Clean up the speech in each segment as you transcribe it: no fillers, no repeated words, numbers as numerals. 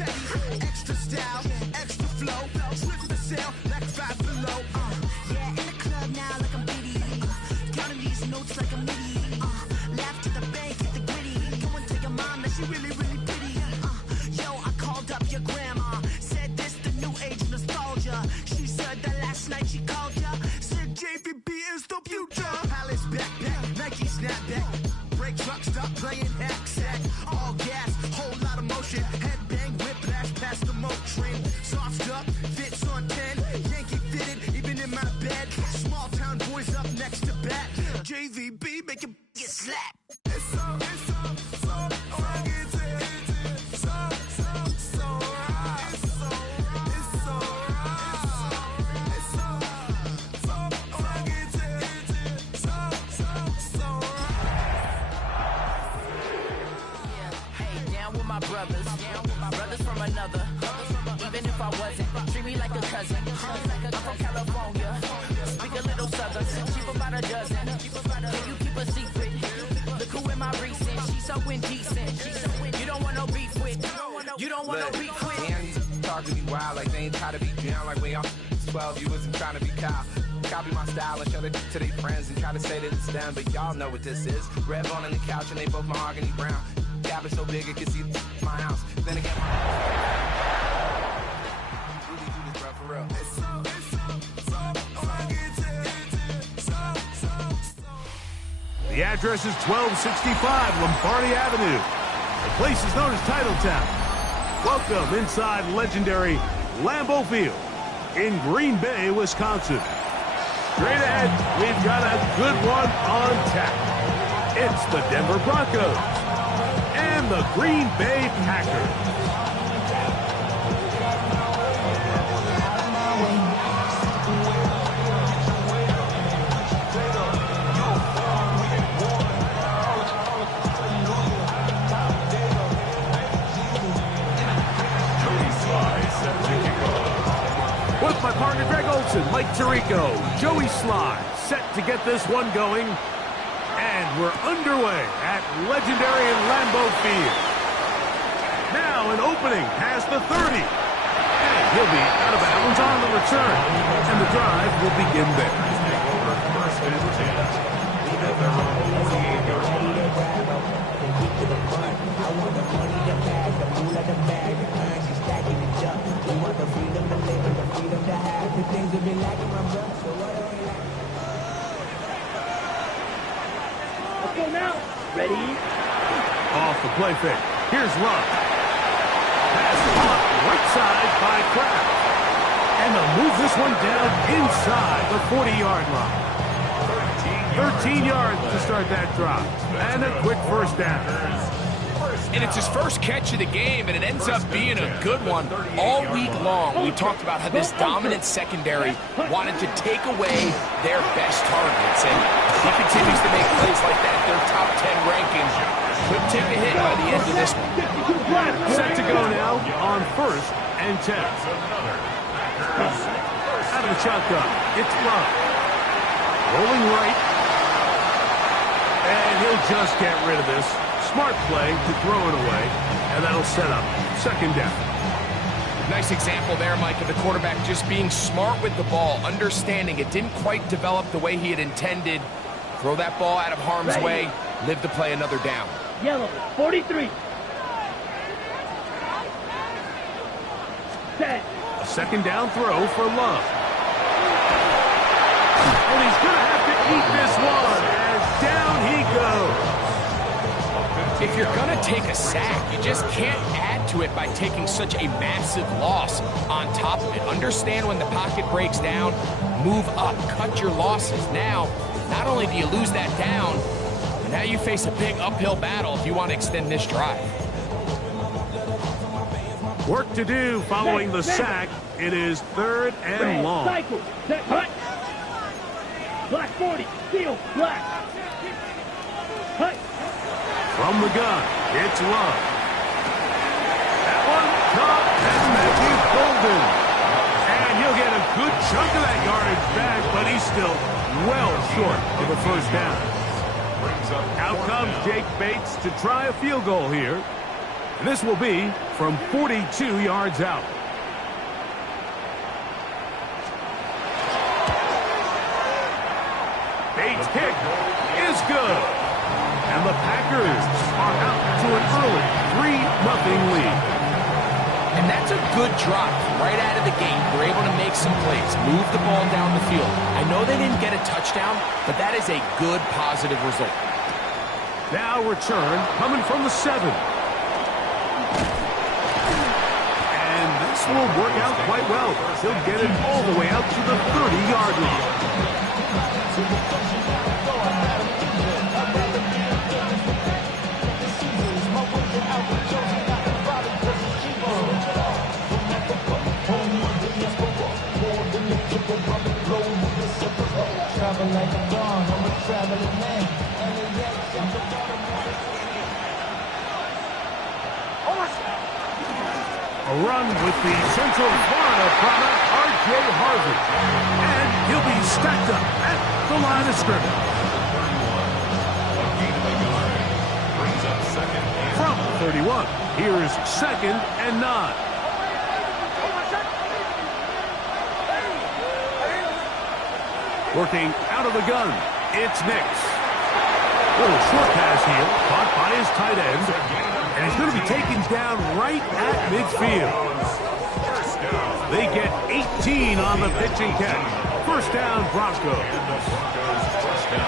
Extra style, extra flow, slip for sale, like 5 below. Yeah, in the club now like I'm Diddy. Counting these notes like a MIDI. Laugh to the bank, hit the gritty. Go and tell your mom that she really, really pretty. Yo, I called up your grandma. Said this the new age nostalgia. She said that last night she called ya. Said JVB is the future. Palace backpack, Nike snapback. Break truck, stop playing hack sack. All gas, whole lot of motion. Headbang, whiplash, past the moat train. Soft up, fits on 10. Yankee fitted, even in my bed. Small town boys up next to bat. JVB, make it get slapped. It's so right. Brothers from another. Even if I wasn't, treat me like a cousin. I'm from California. Speak a little southern. Cheap about a dozen. Can you keep a secret? Look who in my recent. She's so indecent. You don't want no beef with. You don't want no beef with. Damn, these talk to me wild like they ain't try to be drowned. Like when y'all 12, you wasn't trying to be Kyle. Copy my style and show it to their friends and try to say that it's them, but y'all know what this is. Red bone on the couch and they both mahogany brown. Gap is so big it can see my house. Then again, really do this, bro, for real. The address is 1265 Lombardi Avenue. The place is known as Titletown. Welcome inside legendary Lambeau Field in Green Bay, Wisconsin. Straight ahead, we've got a good one on tap. It's the Denver Broncos and the Green Bay Packers. With my partner Greg Olson, Mike Tirico, Joey Sly, set to get this one going. And we're underway at legendary Lambeau Field. Now an opening past the 30. And he'll be out of bounds on the return. And the drive will begin there. Let's go now. Ready? Off the play fake. Here's Love. Pass caught right side by Kraft. And they'll move this one down inside the 40-yard line. 13 yards to start that drive. And a quick first down. And it's his first catch of the game, and it ends up being a good one. All week long, we talked about how this dominant secondary wanted to take away their best targets, and he continues to make plays like that. Their top 10 rankings could take a hit by the end of this one. Set to go now on 1st and 10. Out of the shotgun, it's Love. Rolling right. And he'll just get rid of this. Smart play to throw it away, and that'll set up second down. Nice example there, Mike, of the quarterback just being smart with the ball, understanding it didn't quite develop the way he had intended. Throw that ball out of harm's way, live to play another down. Yellow, 43. Set. A second down throw for Love. And he's going to have to eat this one, as down he goes. If you're going to take a sack, you just can't add to it by taking such a massive loss on top of it. Understand when the pocket breaks down, move up, cut your losses. Now, not only do you lose that down, but now you face a big uphill battle if you want to extend this drive. Work to do following the sack. It is 3rd and long. Cycle. Set. Cut. Black 40. Seal. Black. Cut. From the gun, it's Love. That one caught as Matthew Golden. And he'll get a good chunk of that yardage back, but he's still well short of a first down. Out comes Jake Bates to try a field goal here. And this will be from 42 yards out. Bates' kick is good. And the Packers are out to an early 3-0 lead. And that's a good drop right out of the gate. They're able to make some plays, move the ball down the field. I know they didn't get a touchdown, but that is a good, positive result. Now return coming from the 7. And this will work out quite well. He'll get it all the way out to the 30-yard line. A run with the Central Florida product, R.J. Harvey. And he'll be stacked up at the line of scrimmage. From 31, here's 2nd and 9. Working out of the gun, it's Nix. Little short pass here, caught by his tight end. And he's going to be taken down right at midfield. They get 18 on the pitch and catch. First down, Broncos.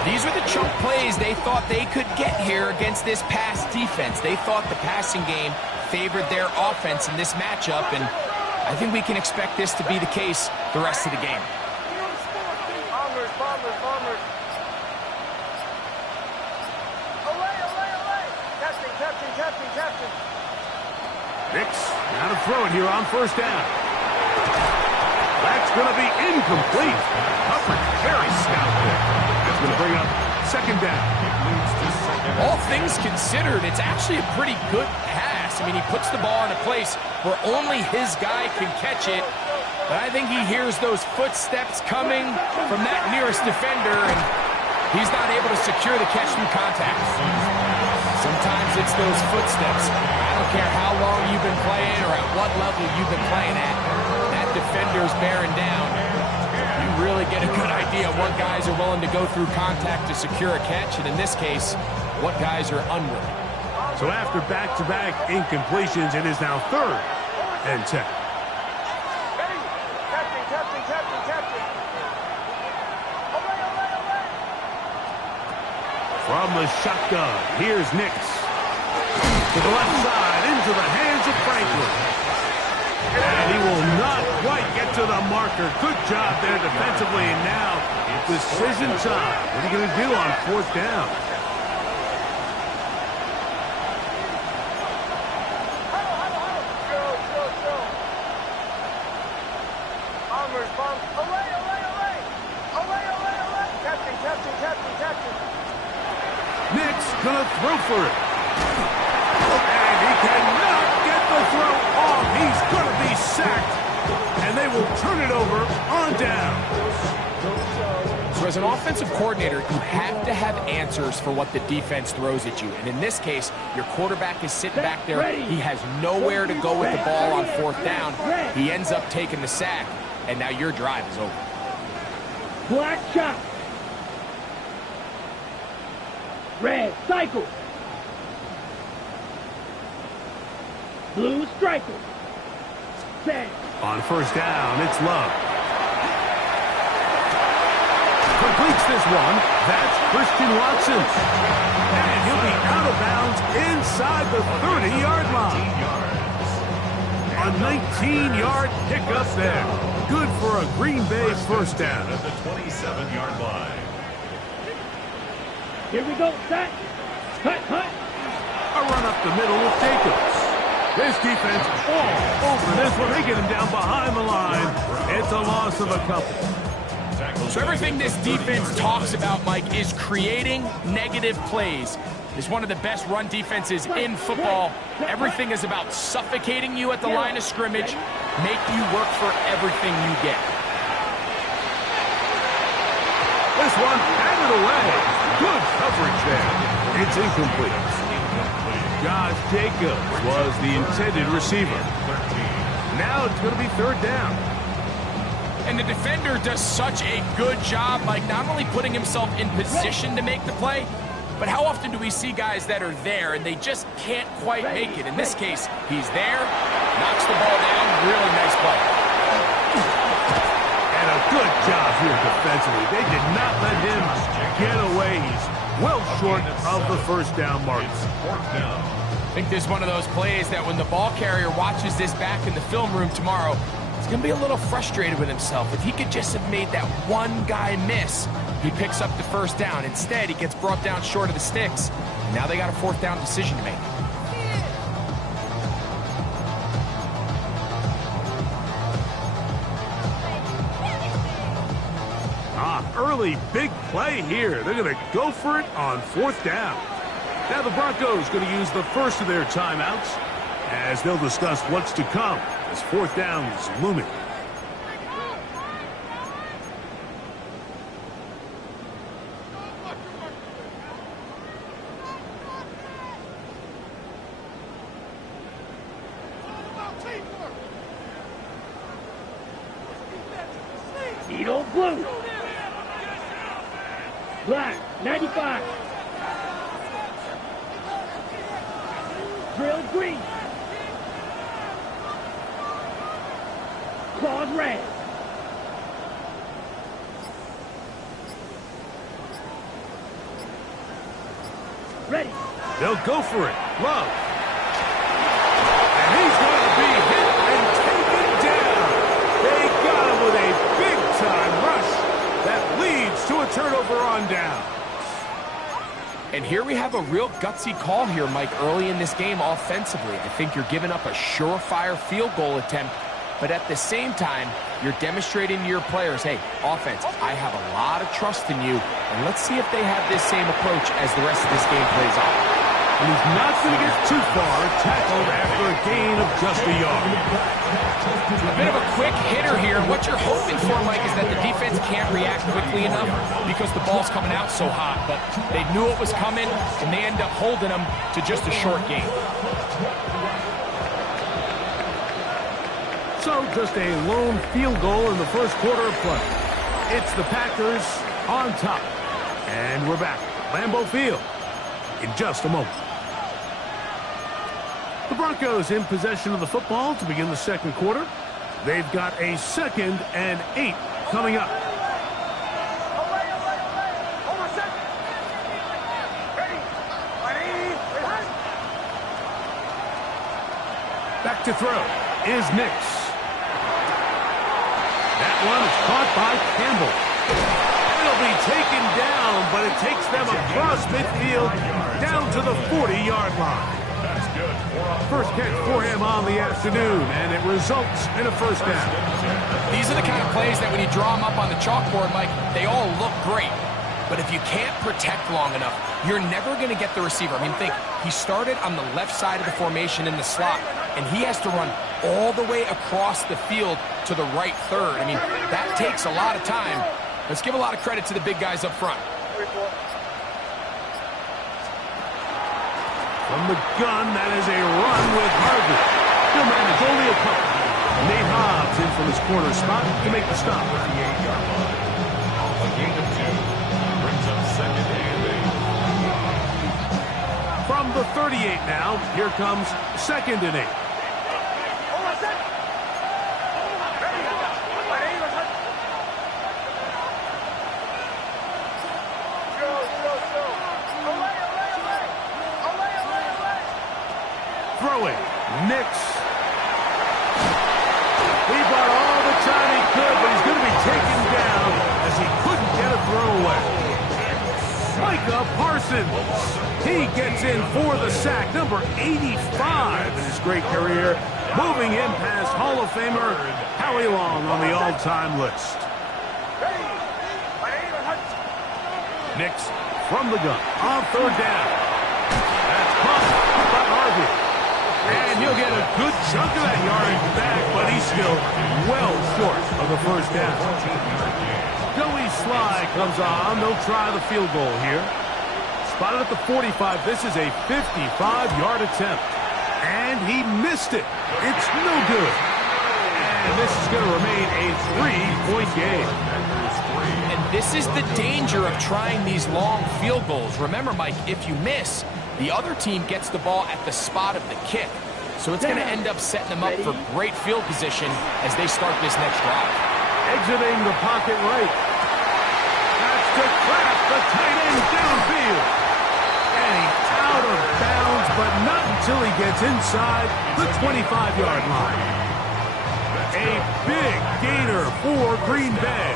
These are the chunk plays they thought they could get here against this pass defense. They thought the passing game favored their offense in this matchup, and I think we can expect this to be the case the rest of the game. Nix, now to throw it here on first down. That's going to be incomplete. Coverage very stout there. That's going to bring up 2nd down. All things considered, it's actually a pretty good pass. I mean, he puts the ball in a place where only his guy can catch it. But I think he hears those footsteps coming from that nearest defender, and he's not able to secure the catch through contact. Sometimes it's those footsteps. I don't care how long you've been playing or at what level you've been playing at. That defender's bearing down. You really get a good idea what guys are willing to go through contact to secure a catch, and in this case, what guys are unwilling. So after back-to-back incompletions, it is now 3rd and 10. From the shotgun, here's Nix. To the left side, into the hands of Franklin. And he will not quite get to the marker. Good job there defensively. And now, decision time. What are you going to do on 4th down? Nix gonna throw for it. And he cannot get the throw off. He's gonna be sacked. And they will turn it over on down. So as an offensive coordinator, you have to have answers for what the defense throws at you. And in this case, your quarterback is sitting back there. He has nowhere to go with the ball on 4th down. He ends up taking the sack, and now your drive is over. Black chop. Red cycle. Blue striker. Set. On first down, it's Love. Completes this one. That's Christian Watson. And he'll be out of bounds inside the 30-yard line. A 19-yard pickup there. Good for a Green Bay first down. At the 27-yard line. Here we go, set. Cut. A run up the middle with Jacobs. This defense all over this one. They get him down behind the line. It's a loss of a couple. So everything this defense talks about, Mike, is creating negative plays. It's one of the best run defenses in football. Everything is about suffocating you at the line of scrimmage, make you work for everything you get. This one batted away. Good coverage there. It's incomplete. Josh Jacobs was the intended receiver. Now it's going to be third down. And the defender does such a good job, like not only putting himself in position to make the play, but how often do we see guys that are there and they just can't quite make it? In this case, he's there, knocks the ball down, really nice play. And a good job here defensively. They did not let him get away. He's well short of the first down mark. I think this is one of those plays that when the ball carrier watches this back in the film room tomorrow, he's going to be a little frustrated with himself. If he could just have made that one guy miss, he picks up the first down. Instead, he gets brought down short of the sticks. And now they got a fourth down decision to make. Early big play here. They're going to go for it on fourth down. Now the Broncos going to use the first of their timeouts as they'll discuss what's to come as fourth down is looming. Edo blue. Black, 95. Drill green. Claws red. Ready. They'll go for it. Love. And he's going to be hit and taken down. They got him with a big-time rush that leads to a turnover on down. And here we have a real gutsy call here, Mike, early in this game offensively. I think you're giving up a surefire field goal attempt, but at the same time, you're demonstrating to your players, hey, offense, I have a lot of trust in you, and let's see if they have this same approach as the rest of this game plays out. And he's not going to get too far, tackled after a gain of just a yard. A bit of a quick hitter here. What you're hoping for, Mike, is that the defense can't react quickly enough because the ball's coming out so hot. But they knew it was coming, and they end up holding them to just a short gain. So just a lone field goal in the first quarter of play. It's the Packers on top. And we're back at Lambeau Field in just a moment. The Broncos in possession of the football to begin the second quarter. They've got a 2nd and 8 coming up. Back to throw is Nix. That one is caught by Campbell. It'll be taken down, but it takes them across midfield down to the 40-yard line. First catch for him on the afternoon, and it results in a first down. These are the kind of plays that when you draw them up on the chalkboard, Mike, they all look great. But if you can't protect long enough, you're never going to get the receiver. I mean, think, he started on the left side of the formation in the slot, and he has to run all the way across the field to the right third. I mean, that takes a lot of time. Let's give a lot of credit to the big guys up front. From the gun, that is a run with Harvey. He'll manage only a couple. Nate Hobbs in from his corner spot to make the stop. A gain of 2 brings up 2nd and 8. From the 38 now, here comes 2nd and 8. Throwing, Nix. He bought all the time he could, but he's going to be taken down as he couldn't get a throw away. Micah Parsons. He gets in for the sack, number 85 in his great career, moving him past Hall of Famer Howie Long on the all-time list. Nix from the gun on third down. That's caught by Harvey. And he'll get a good chunk of that yardage back, but he's still well short of the first down. Joey Sly comes on. They'll try the field goal here. Spotted at the 45. This is a 55-yard attempt. And he missed it. It's no good. And this is going to remain a 3-point game. And this is the danger of trying these long field goals. Remember, Mike, if you miss, the other team gets the ball at the spot of the kick. So it's going to end up setting them up for great field position as they start this next drive. Exiting the pocket right. That's to Kraft, the tight end downfield. And he's out of bounds, but not until he gets inside the 25-yard line. A big gainer for Green Bay.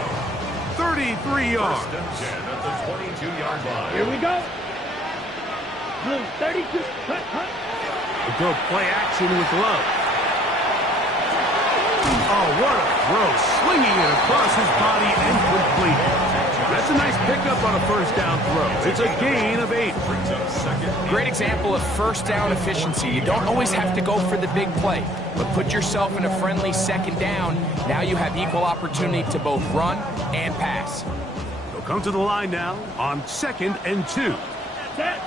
33 yards. At the 22-yard line. Here we go. Blue 32. Hut. A good play action with Love. Oh, what a throw. Swinging it across his body and complete. That's a nice pickup on a first down throw. It's a gain of 8. Great example of first down efficiency. You don't always have to go for the big play, but put yourself in a friendly second down. Now you have equal opportunity to both run and pass. They'll come to the line now on 2nd and 2. Set.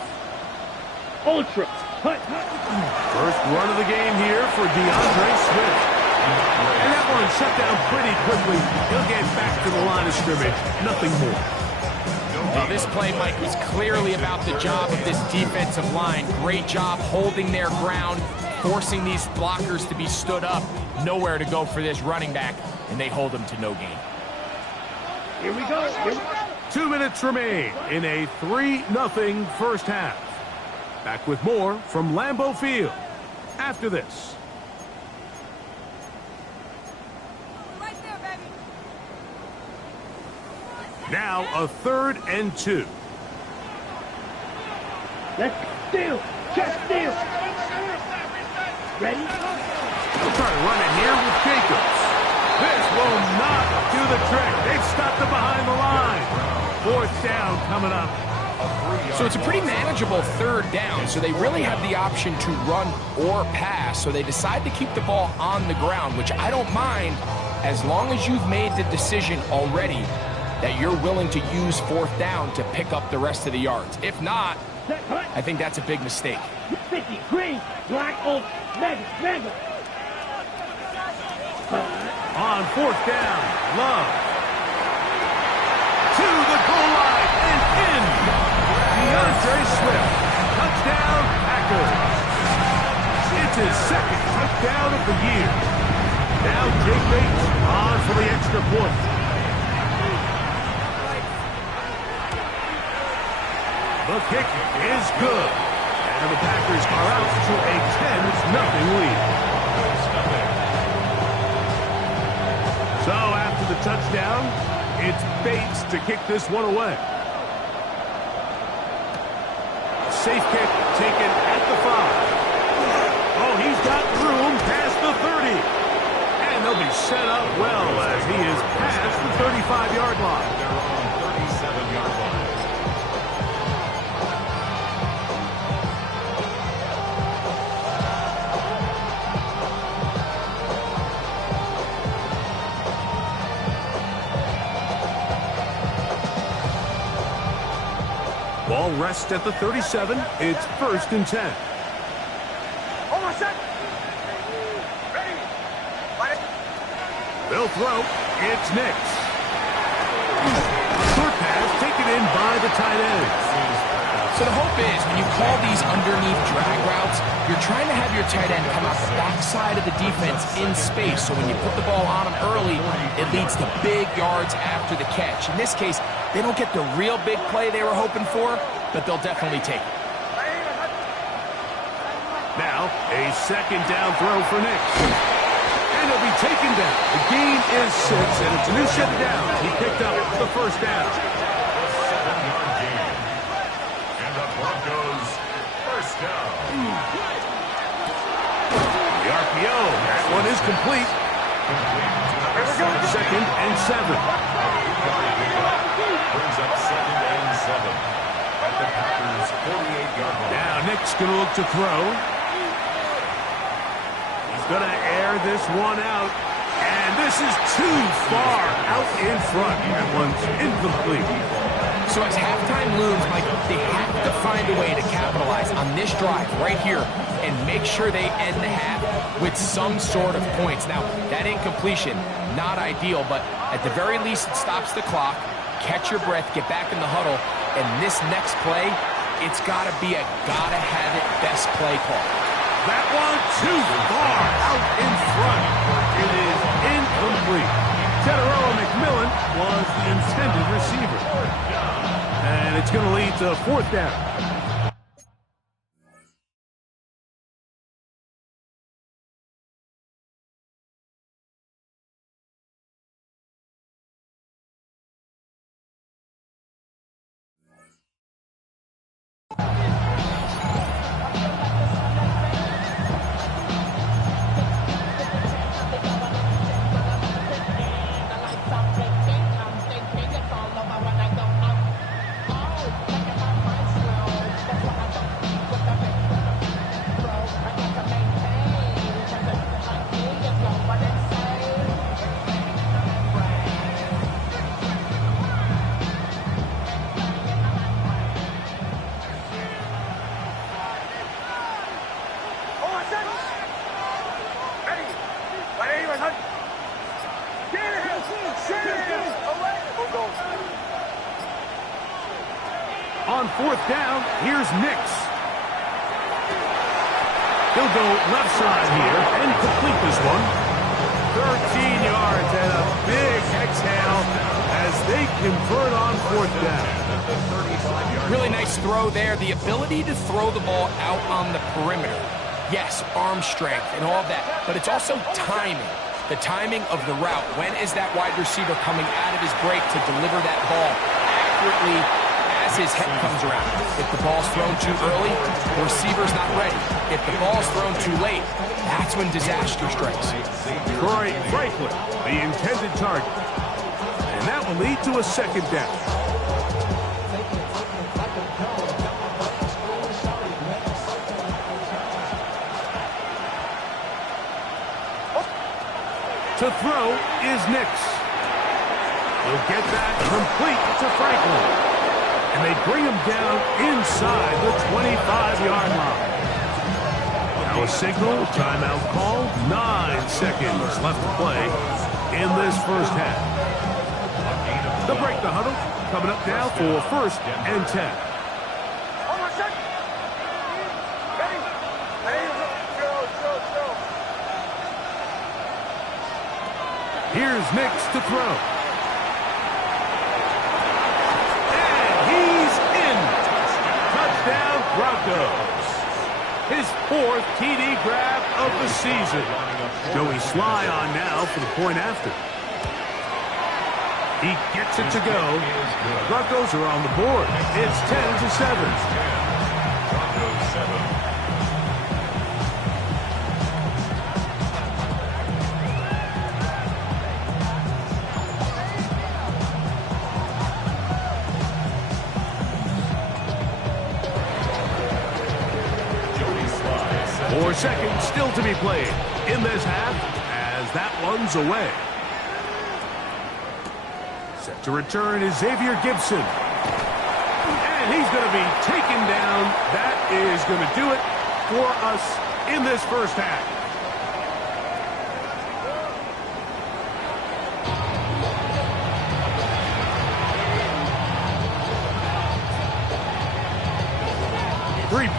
Ultra. Hut. First run of the game here for DeAndre Swift. And that one shut down pretty quickly. He'll get back to the line of scrimmage. Nothing more. Well, this play, Mike, was clearly about the job of this defensive line. Great job holding their ground, forcing these blockers to be stood up. Nowhere to go for this running back, and they hold him to no gain. Here we go. 2 minutes remain in a 3-0 first half. Back with more from Lambeau Field after this. Now a 3rd and 2. Let's steal. Check steal. Ready? They'll try to run it here with Jacobs. This will not do the trick. They've stopped them behind the line. 4th down coming up. So it's a pretty manageable 3rd down, so they really have the option to run or pass, so they decide to keep the ball on the ground, which I don't mind as long as you've made the decision already that you're willing to use 4th down to pick up the rest of the yards. If not, I think that's a big mistake. 50, green, black, old, mega. On 4th down, Love. To the goal line and in. DeAndre Swift. Touchdown, Packers. It's his 2nd touchdown of the year. Now Jake Bates on for the extra point. The kick is good. And the Packers are out to a 10-0 lead. So after the touchdown, it's Bates to kick this one away. Safe kick taken at the 5. Oh, he's got room past the 30. And they'll be set up well as he is past the 35-yard line. They're on 37-yard line. Ball rests at the 37. It's 1st and 10. They'll throw. It's Nix. Short pass taken in by the tight end. So the hope is when you call these underneath drag routes, you're trying to have your tight end come out the backside of the defense in space. So when you put the ball on him early, it leads to big yards after the catch. In this case, they don't get the real big play they were hoping for, but they'll definitely take it. Now, a 2nd down throw for Nix. And he'll be taken down. The gain is 6, and it's a new set of downs. He picked up the 1st down. 7-yard gain. And the Broncos, 1st down. The RPO. That one is complete. 2nd and 7. Brings up 2nd and 7 at the Packers' 48-yard line. Now Nix going to look to throw. He's going to air this one out. And this is too far out in front. That one's incomplete. So as halftime looms, Mike, they have to find a way to capitalize on this drive right here and make sure they end the half with some sort of points. Now, that incompletion, not ideal, but at the very least, it stops the clock. Catch your breath, get back in the huddle, and this next play, it's got to be a gotta-have-it best play call. That one too far out in front. It is incomplete. Teteroa McMillan was the intended receiver. And it's going to lead to 4th down. On 4th down, here's Nix. He'll go left side here and complete this one. 13 yards and a big exhale as they convert on 4th down. Really nice throw there. The ability to throw the ball out on the perimeter. Yes, arm strength and all that, but it's also timing. The timing of the route. When is that wide receiver coming out of his break to deliver that ball accurately as his head comes around? If the ball's thrown too early, the receiver's not ready. If the ball's thrown too late, that's when disaster strikes. Troy Franklin, the intended target. And that will lead to a 2nd down. To throw is Nix. He'll get that complete to Franklin. And they bring him down inside the 25-yard line. Now a signal, timeout call, 9 seconds left to play in this first half. They'll break the huddle, coming up now for 1st and 10. Here's Nix to throw. And he's in. Touchdown, Broncos. His 4th TD grab of the season. Joey Sly on now for the point after. He gets it to go. Broncos are on the board. It's 10-7. Broncos 7. Four seconds still to be played in this half as that one's away. Set to return is Xavier Gibson. And he's going to be taken down. That is going to do it for us in this first half.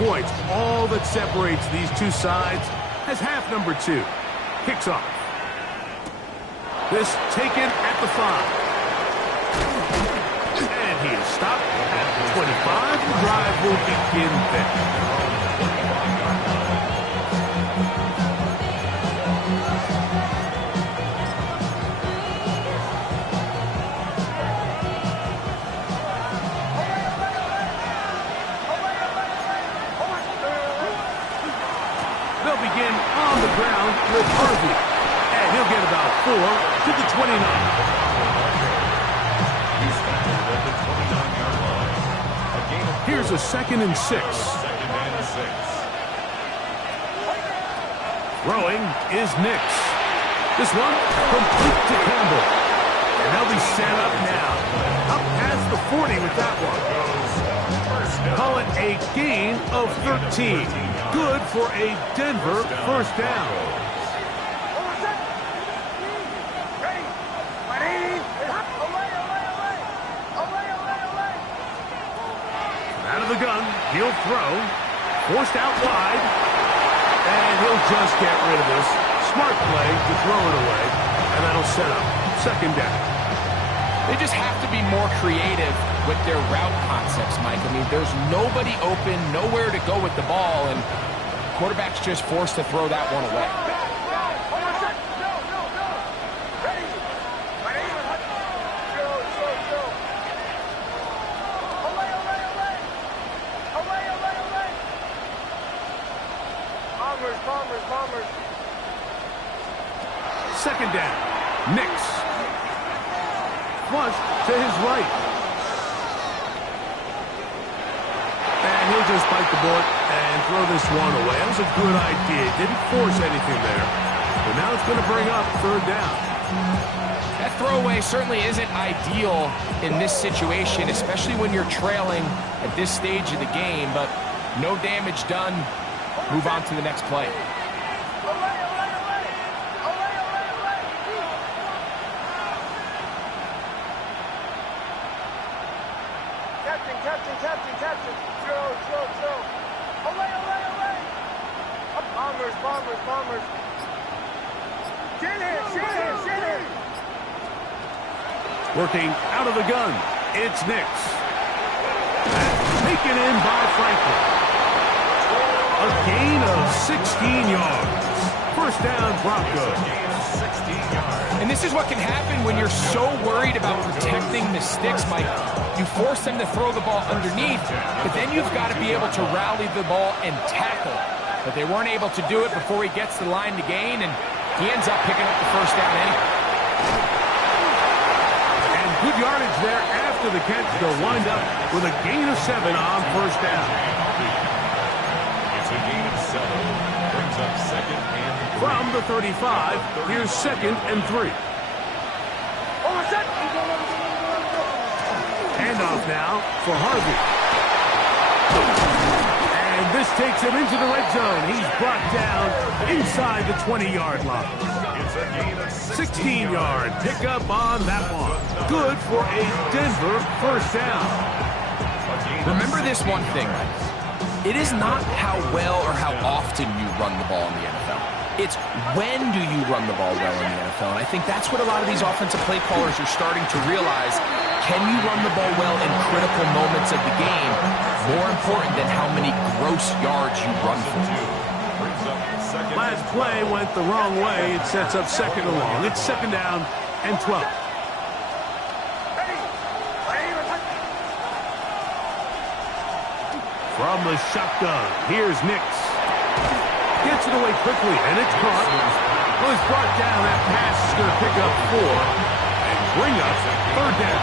Points, all that separates these two sides as half number 2 kicks off. This taken at the 5. And he is stopped at the 25. The drive will begin there. With Harvey, and he'll get about 4 to the 29. Here's a 2nd and 6. Throwing is Nix. This one complete to Campbell. And they'll be set up now. Up past the 40 with that one. Call it a gain of 13. Good for a Denver first down. Out of the gun, he'll throw. Forced out wide. And he'll just get rid of this. Smart play to throw it away. And that'll set up second down. They just have to be more creative with their route concepts, Mike. I mean, there's nobody open, nowhere to go with the ball, and quarterback's just forced to throw that one away. Second down. Nix. Flush to his right. And he'll just bite the bullet and throw this one away. That was a good idea. Didn't force anything there. But now it's going to bring up third down. That throwaway certainly isn't ideal in this situation, especially when you're trailing at this stage of the game. But no damage done. Move on to the next play. Captain. Throw. Away. Bombers. Get him. Working out of the gun. It's Nix. Taken in by Franklin. A gain of 16 yards. First down, Broncos. And this is what can happen when you're so worried about protecting the sticks, Mike. You force them to throw the ball underneath, but then you've got to be able to rally the ball and tackle. But they weren't able to do it before he gets the line to gain, and he ends up picking up the first down anyway. And good yardage there after the catch. They'll wind up with a gain of 7 on first down. It's a gain of 7. Brings up second and 3. From the 35, here's second and 3. Handoff now for Harvey. And this takes him into the red zone. He's brought down inside the 20-yard line. 16-yard pickup on that one. Good for a Denver first down. Remember this one thing, it is not how well or how often you run the ball in the NFL. It's when do you run the ball well in the NFL. And I think that's what a lot of these offensive play callers are starting to realize. Can you run the ball well in critical moments of the game? More important than how many gross yards you run for. Last play went the wrong way. It sets up second and long. It's second down and 12. From the shotgun, here's Nix. Gets it away quickly, and it's caught. Well, he's brought down. That pass is going to pick up 4 and bring up third down.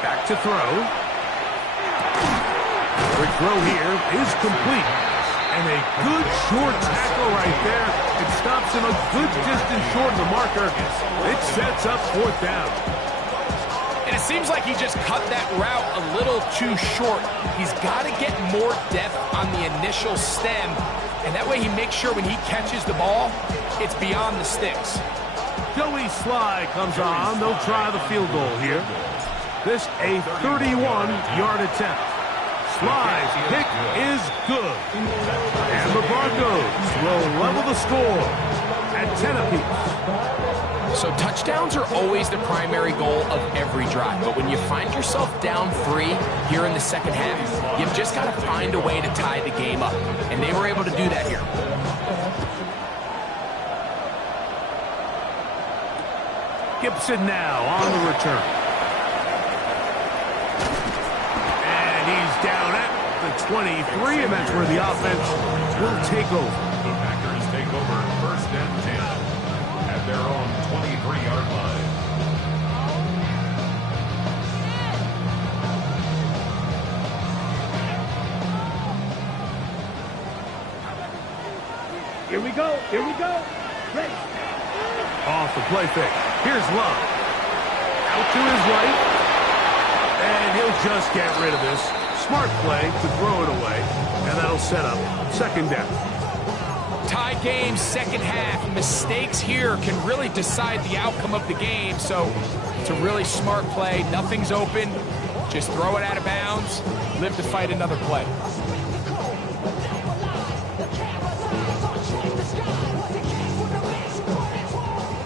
Back to throw. The throw here is complete. And a good short tackle right there. It stops him a good distance short of the marker. It sets up fourth down. And it seems like he just cut that route a little too short. He's got to get more depth on the initial stem. And that way he makes sure when he catches the ball, it's beyond the sticks. Joey Sly comes on. They'll try the field goal here. This a 31-yard attempt. Sly's kick is good. And the Broncos will level the score at 10 apiece. So touchdowns are always the primary goal of every drive. But when you find yourself down 3 here in the second half, you've just got to find a way to tie the game up. And they were able to do that here. Gibson now on the return. Down at the 23, and that's where the offense will take over. The Packers take over first and 10 at their own 23-yard line. Here we go. Here we go. Ready. Off the play fake. Here's Love. Out to his right. And he'll just get rid of this. Smart play to throw it away. And that'll set up second down. Tie game, second half. Mistakes here can really decide the outcome of the game. So it's a really smart play. Nothing's open. Just throw it out of bounds. Live to fight another play.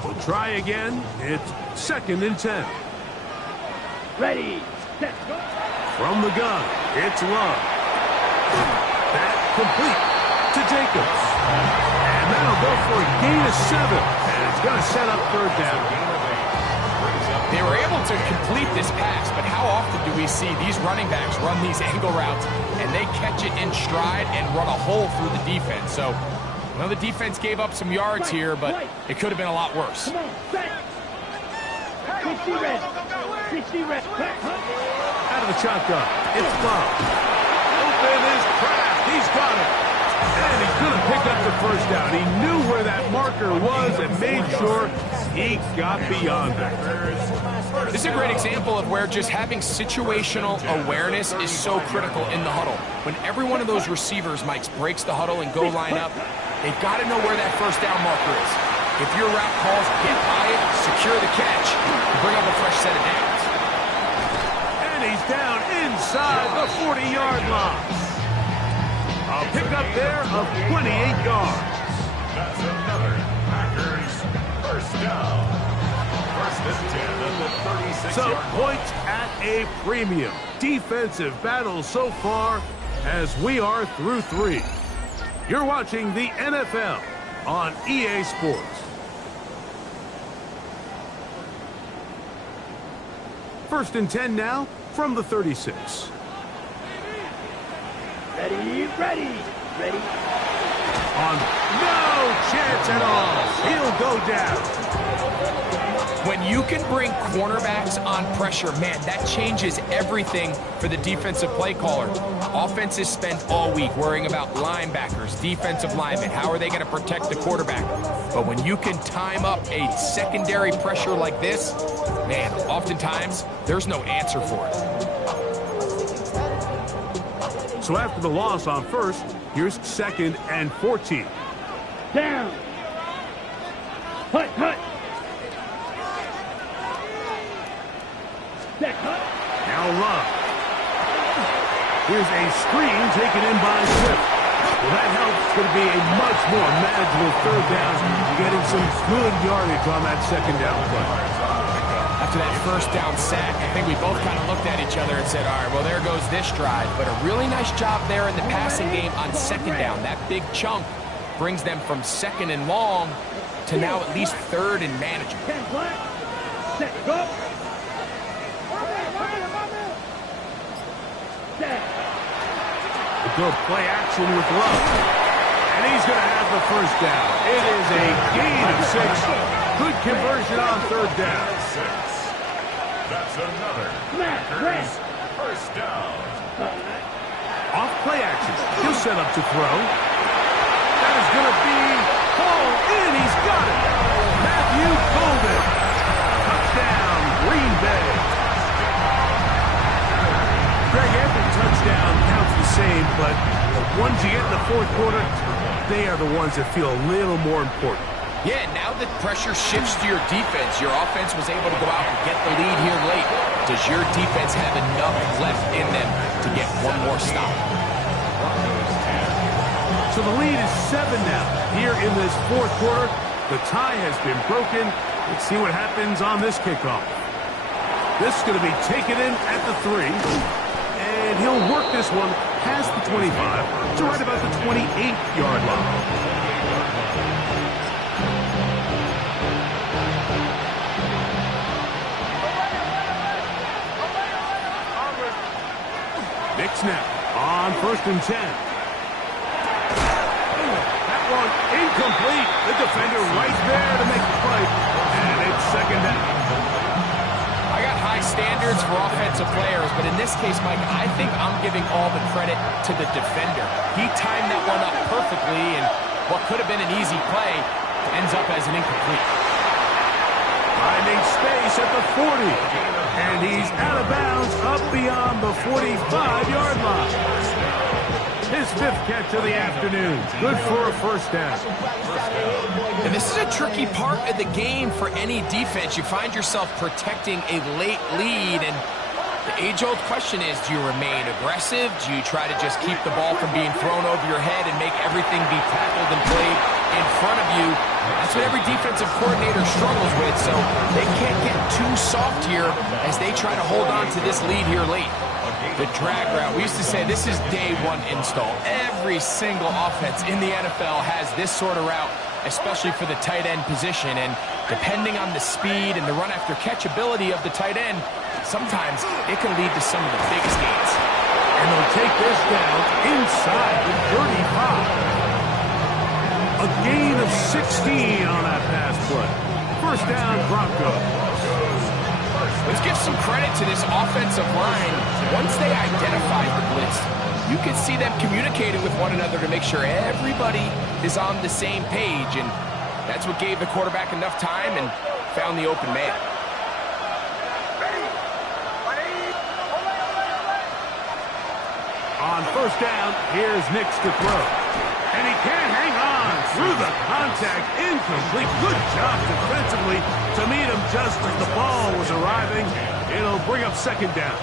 We'll try again. It's 2nd and 10. Ready. Set. Go. From the gun, it's Love. That complete to Jacobs. And that'll go for a gain of 7. And it's going to set up third down. They were able to complete this pass, but how often do we see these running backs run these angle routes and they catch it in stride and run a hole through the defense? So, well, the defense gave up some yards here, but it could have been a lot worse. Come on. Set. 60 red. 60 red. Out of the shotgun, it's Love. Open is Kraft. He's got it. And he's going to pick up the first down. He knew where that marker was and made sure he got beyond it. This is a great example of where just having situational awareness is so critical in the huddle. When every one of those receivers, Mike, breaks the huddle and go line up, they've got to know where that first down marker is. If your route calls, get by it, secure the catch, and bring up a fresh set of downs. And he's down inside the 40-yard line. A pickup there of 28 yards. That's another Packers first down. First and 10 at the 36-yard So line. points at a premium. Defensive battle so far as we are through 3. You're watching the NFL on EA Sports. First and 10 now from the 36. Ready. Ready. Ready. On no chance at all. He'll go down. When you can bring cornerbacks on pressure, man, that changes everything for the defensive play caller. Offenses spend all week worrying about linebackers, defensive linemen. How are they going to protect the quarterback? But when you can time up a secondary pressure like this, man, oftentimes there's no answer for it. So after the loss on first, here's 2nd and 14. Down. Hut. Set. Hut. Now Love. Here's a screen taken in by Swift. Well, that helps. It's going to be a much more manageable third down. Getting some good yardage on that second down play. After that first down sack, I think we both kind of looked at each other and said, all right, well, there goes this drive. But a really nice job there in the passing game on second down. That big chunk brings them from 2nd and long to now at least 3rd and manageable. 10 black. Set. Go. Set. A good play action with Love. And he's going to have the first down. It is a gain of 6. Good conversion on third down. That's another Packers first down. Off play action. He'll set up to throw. That is going to be hauled in. He's got it. Matthew Golden. Touchdown, Green Bay. Greg, every touchdown counts the same, but the ones you get in the fourth quarter, they are the ones that feel a little more important. Yeah, now that pressure shifts to your defense, your offense was able to go out and get the lead here late. Does your defense have enough left in them to get one more stop? So the lead is 7 now. Here in this fourth quarter, the tie has been broken. Let's see what happens on this kickoff. This is going to be taken in at the 3. And he'll work this one past the 25 to right about the 28-yard line. Knicks now on 1st and 10. That one incomplete. The defender right there to make the play. And it's 2nd down. I got high standards for offensive players, but in this case, Mike, I think I'm giving all the credit to the defender. He timed that one up perfectly, and what could have been an easy play ends up as an incomplete. Finding space at the 40. And he's out of bounds up beyond the 45-yard line. His 5th catch of the afternoon. Good for a first down. And this is a tricky part of the game for any defense. You find yourself protecting a late lead, and the age-old question is, do you remain aggressive? Do you try to just keep the ball from being thrown over your head and make everything be tackled and played in front of you? That's what every defensive coordinator struggles with, so they can't get too soft here as they try to hold on to this lead here late. The drag route, we used to say this is day one install. Every single offense in the NFL has this sort of route, especially for the tight end position, and depending on the speed and the run after catch ability of the tight end, sometimes it can lead to some of the biggest gains. And they'll take this down inside the 35. A gain of 16 on that pass play. First down, Broncos. Let's give some credit to this offensive line. Once they identified the blitz, you could see them communicating with one another to make sure everybody is on the same page, and that's what gave the quarterback enough time and found the open man. On first down, here's Nix to throw. And he can't hang on through the contact. Incomplete. Good job defensively to meet him just as the ball was arriving. It'll bring up second down.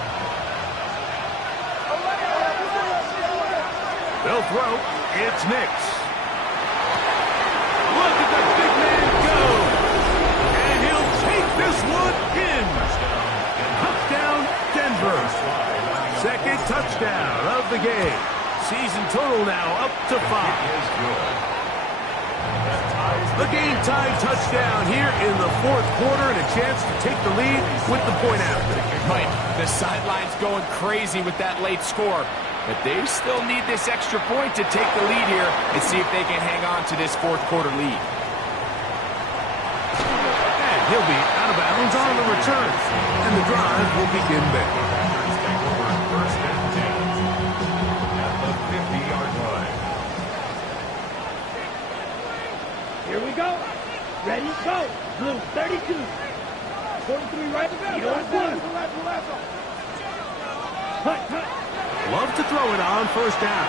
They'll throw. It's Nix. Look at that big man go. And he'll take this one in. Touchdown, Denver. Second touchdown of the game. Season total now up to 5. The game-time touchdown here in the 4th quarter, and a chance to take the lead with the point after. Right, the sideline's going crazy with that late score, but they still need this extra point to take the lead here and see if they can hang on to this 4th quarter lead. And he'll be out of bounds on the return, and the drive will begin there. First and 10 at the 50-yard line. Here we go. Ready, go. Blue, 32. 43 right. You on one. Love to throw it on first down.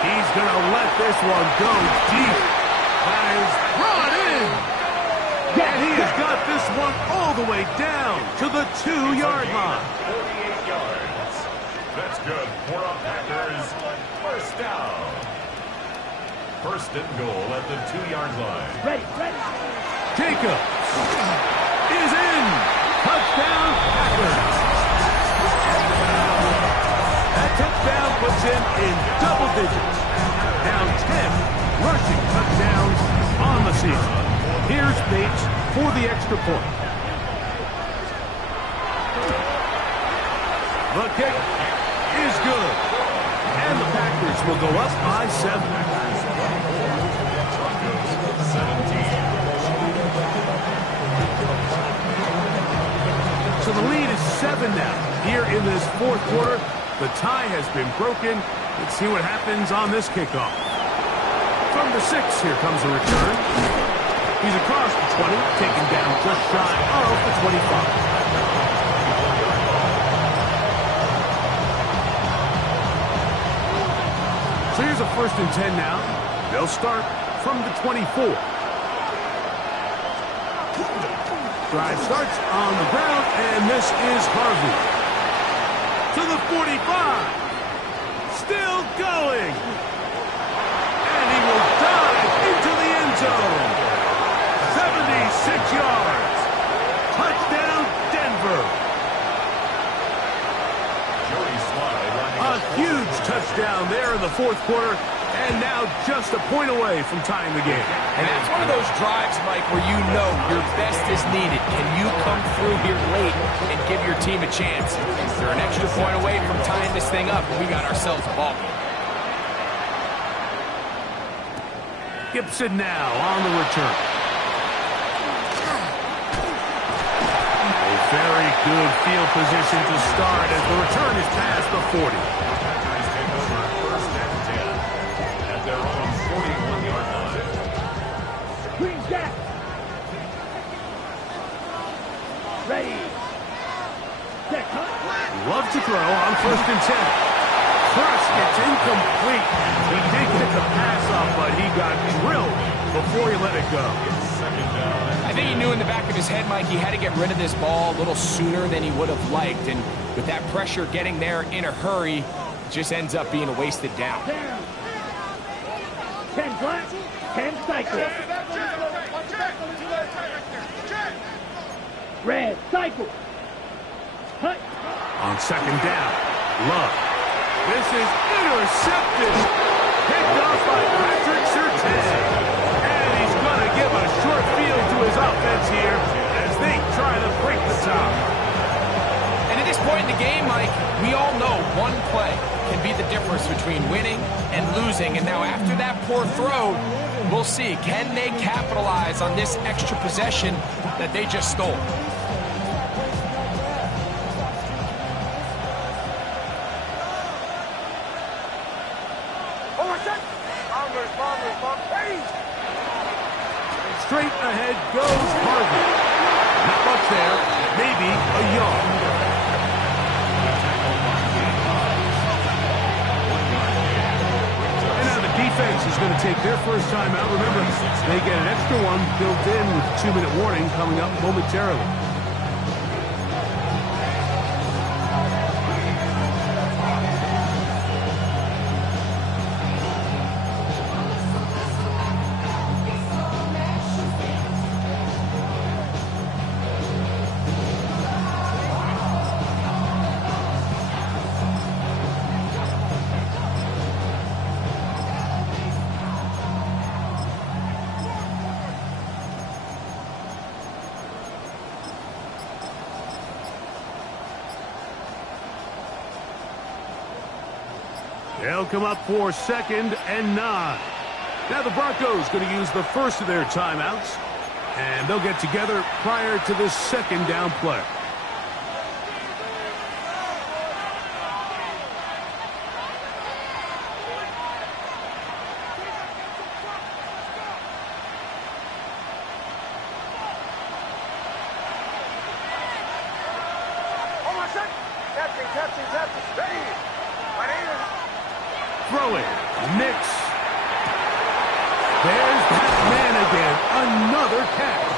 He's going to let this one go deep. That is brought in. And he has got this one all the way down to the 2-yard line. 48 yards. That's good for a Packers first down. First and goal at the 2-yard line. Ready. Jacobs is in. Touchdown, Packers. That touchdown puts him in double digits. Now 10 rushing touchdowns on the season. Here's Bates for the extra point. The kick is good. And the Packers will go up by 7. So the lead is 7 now. Here in this 4th quarter, the tie has been broken. Let's see what happens on this kickoff. From the 6, here comes a return. He's across the 20, taken down just shy of the 25. So here's a 1st and 10 now. They'll start from the 24. Drive starts on the ground, and this is Harvey. To the 45. Still going. And he will dive into the end zone. 76 yards. Touchdown, Denver. A huge touchdown there in the 4th quarter, and now just a point away from tying the game. And that's one of those drives, Mike, where you know your best is needed. Can you come through here late and give your team a chance? They're an extra point away from tying this thing up, and we got ourselves a ball game. Gibson now on the return. A very good field position to start as the return is past the 40. Packers take over 1st and 10 at their own 41-yard line. loves to throw on 1st and 10. Crush gets incomplete. He did get the pass off, but he got drilled before he let it go. I think he knew in the back of his head, Mike, he had to get rid of this ball a little sooner than he would have liked. And with that pressure getting there in a hurry, it just ends up being a wasted down. 10 black, 10 cycle. Red, cycle. Hut. On 2nd down, Love. This is intercepted. Picked off by Patrick Surtain. And he's going to give a short field to his offense here as they try to break the top. And at this point in the game, Mike, we all know one play can be the difference between winning and losing. And now after that poor throw, we'll see, can they capitalize on this extra possession that they just stole? Straight ahead goes Harvey. Not much there, maybe a yard. And now the defense is going to take their first time out. Remember, they get an extra one built in with 2-minute warning coming up momentarily. They'll come up for 2nd and 9. Now the Broncos going to use the first of their timeouts, and they'll get together prior to the 2nd down play. Throwing, mix. There's that man again, another catch.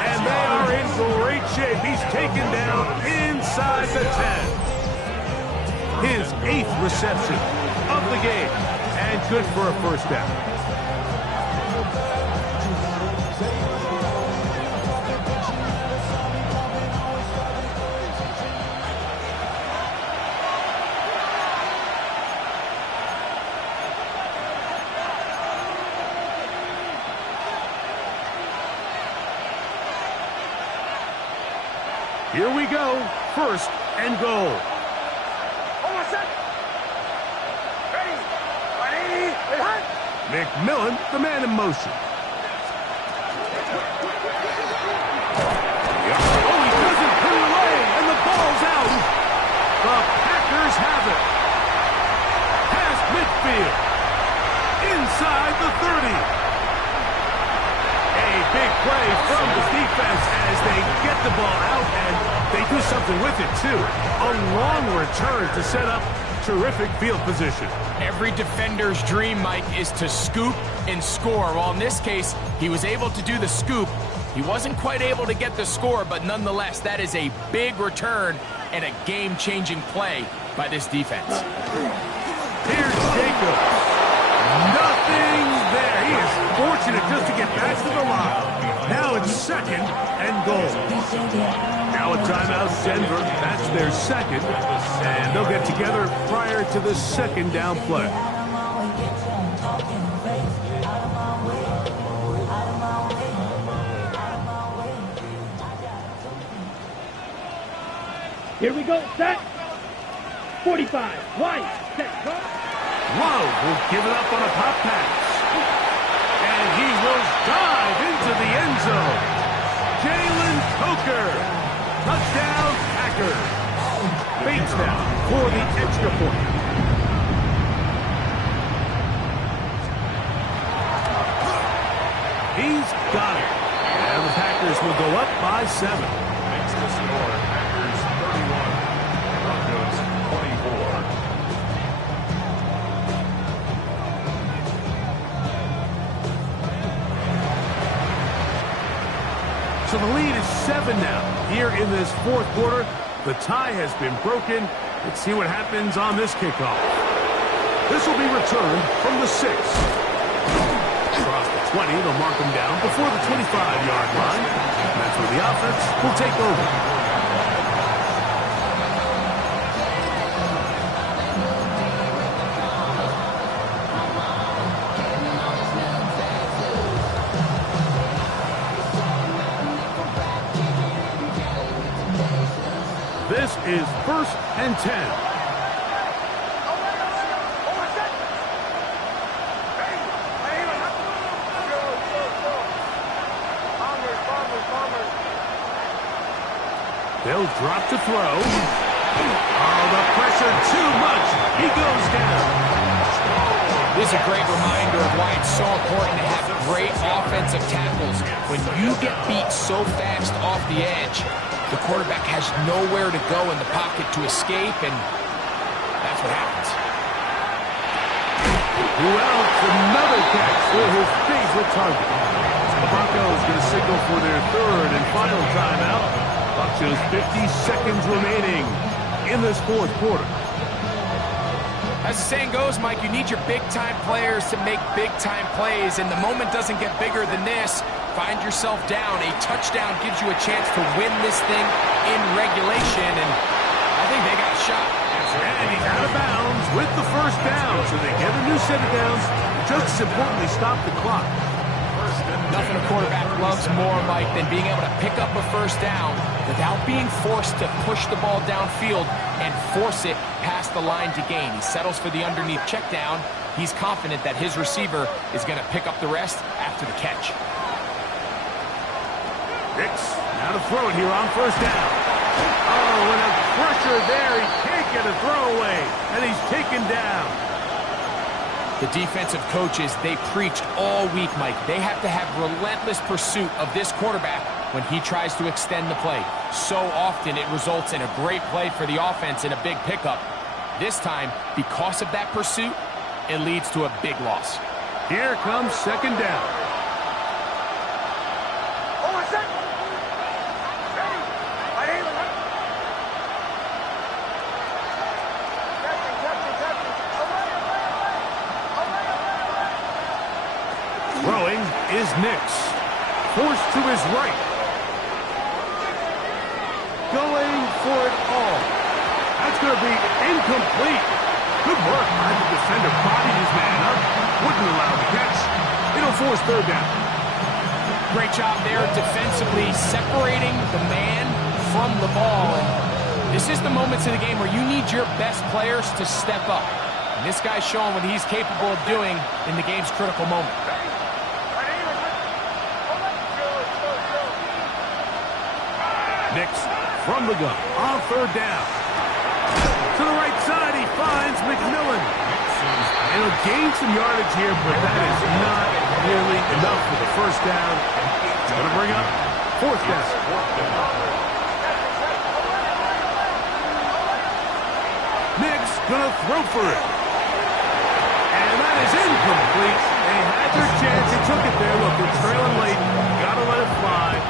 And they are in great shape. He's taken down inside the 10. His 8th reception of the game, and good for a first down. Here we go, 1st and goal. McMillan, the man in motion. Oh, he doesn't put it away, and the ball's out. The Packers have it. Past midfield. Inside the 30. Big play from the defense as they get the ball out, and they do something with it, too. A long return to set up terrific field position. Every defender's dream, Mike, is to scoop and score. Well, in this case, he was able to do the scoop. He wasn't quite able to get the score, but nonetheless, that is a big return and a game-changing play by this defense. Here's Jacobs. Nothing there. He is fortunate just to get back to the line. Now it's 2nd and goal. Now a timeout, Denver. That's their 2nd. And they'll get together prior to the 2nd down play. Here we go, set. 45, White, set, go. Love will give it up on a pop pass. And he will dive into the end zone. Jalen Coker. Touchdown, Packers. Bates now for the extra point. He's got it. And the Packers will go up by 7. Makes the score Packers 31, So the lead is 7 now. Here in this fourth quarter, the tie has been broken. Let's see what happens on this kickoff. This will be returned from the 6. Across the 20, they'll mark him down before the 25-yard line. And that's where the offense will take over. This is 1st and 10. They'll drop to throw. Oh, the pressure too much. He goes down. This is a great reminder of why it's so important to have great offensive tackles. When you get beat so fast off the edge, the quarterback has nowhere to go in the pocket to escape, and that's what happens. Who else? Another catch for his favorite target. The Broncos going to signal for their 3rd and final timeout. Clock shows 50 seconds remaining in this fourth quarter. As the saying goes, Mike, you need your big-time players to make big-time plays, and the moment doesn't get bigger than this. Find yourself down. A touchdown gives you a chance to win this thing in regulation, and I think they got a shot. And he's out of bounds with the first down, so they get a new set of downs. Just as importantly, stop the clock. Nothing a quarterback loves more, Mike, than being able to pick up a first down without being forced to push the ball downfield and force it past the line to gain. He settles for the underneath check down. He's confident that his receiver is going to pick up the rest after the catch. Hicks, now to throw it here on first down. Oh, and a pressure there. He can't get a throwaway, and he's taken down. The defensive coaches, they preached all week, Mike. They have to have relentless pursuit of this quarterback when he tries to extend the play. So often it results in a great play for the offense and a big pickup. This time, because of that pursuit, it leads to a big loss. Here comes second down. Throwing is Nix. Forced to his right. Going for it all. That's going to be incomplete. Good work by the defender. Bodied his man up. Wouldn't allow the catch. It'll force third down. Great job there defensively, separating the man from the ball. And this is the moments in the game where you need your best players to step up. And this guy's showing what he's capable of doing in the game's critical moment. Nix from the gun on third down. To the right side, he finds McMillan. And he'll gain some yardage here, but that is not nearly enough for the first down. Going to bring up fourth down. Nix going to throw for it. And that is incomplete. They had their chance. He took it there. Look, they're trailing late. Got to let it fly.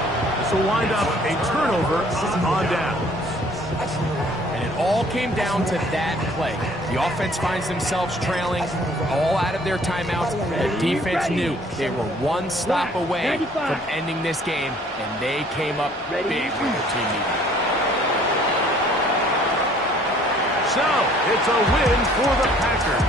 This will wind up a turnover on downs. And it all came down to that play. The offense finds themselves trailing, all out of their timeouts. The defense knew they were one stop away from ending this game, and they came up big when their team needed it. So, it's a win for the Packers.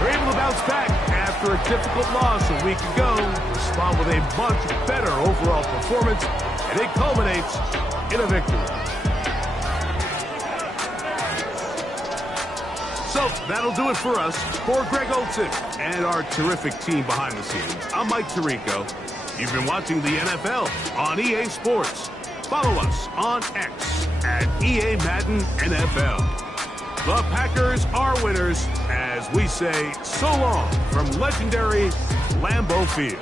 They're able to bounce back after a difficult loss a week ago, respond with a much better overall performance, and it culminates in a victory. So, that'll do it for us. For Greg Olson and our terrific team behind the scenes, I'm Mike Tirico. You've been watching the NFL on EA Sports. Follow us on X at EA Madden NFL. The Packers are winners as we say so long from legendary Lambeau Field.